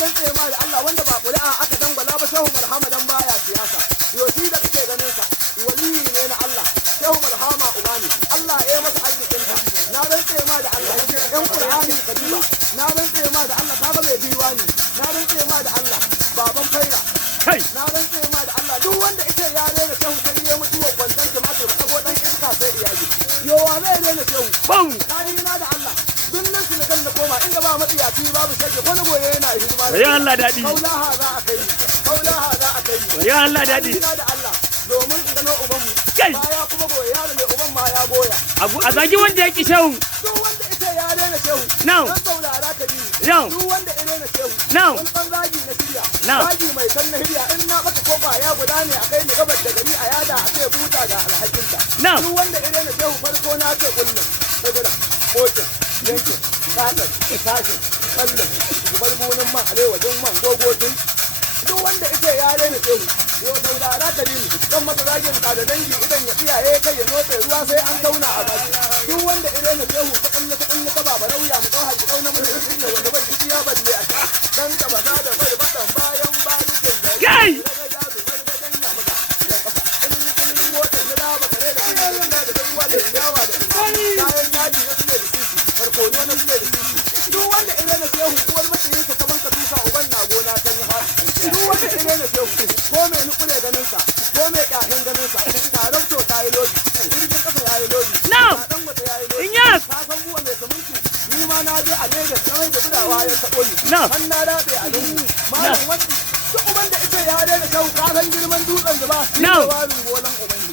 rantse ma da Allah wanda ba ƙuri'a aka dangwala ba shehu malhama dan baya siyasa yoshi da kake ganin sa waliyi ne na Allah shehu malhama ubani Allah ya yi masa arzikinta na rantse ma da Allah ɗan Qur'ani kadiba na rantse ma da Allah kaga mai diwani na rantse ma da Allah baban faira na rantse ma da Allah duk wanda ita ya rena shehu sai ya mutu wa gwandan jama'a ba dago dan iska sai iyaji yowa zai rena shehu kani na da Allah dunnan su kan na koma inda ba matsiyaci babu shege ko na goye yana hidima ya Allah dadi kaulaha za a kai kaulaha za a kai ya Allah dadi na da Allah domin in gano uban mu baya kuma goye yaro mai uban ma ya goya a zagi wanda ya ki shehu duk wanda ita ya rena shehu now dan saurara ka ji now duk wanda ya rena shehu now wani dan zagi na shirya now zagi mai san na hirya in na baka kofa ya guda ne a kai ni gabar da gari a yada a ce buta ga alhakinta now duk wanda ya rena shehu farko na ce kullum sagara kotun yankin kasar tashin kallon zubar bunin man alewajin man dogotin duk wanda ita ya rena shehu yau saurara ka ji dan masa zagin ka da dangi idan ya tsiyaye kai ya notse ruwa sai an tauna a baki duk wanda ya rena shehu ta kulle ta baba rauya mu kau haji kau na mun ne wanda bai ciki ya balle a dan ka baza da bai badan bayan barikin da kai duk wanda ire na shehu uwar maciyin sa kaman ka tusa uban na gona kan yi haɗu duk wanda ire na shehu ko mai nukule ganin sa ko mai ƙyahin ganin sa taron to ta yi lodi jirgin ƙasa ya yi lodi dan wata ya yi lodi ka san buwa mai samunci ni ma na je a Lagos na mai da gudawa ya taɓo ni an na daɗe a lungu malam wani duk uban da ita ya daina shehu ka san girman dutsen da ba ni da warin golan ubangi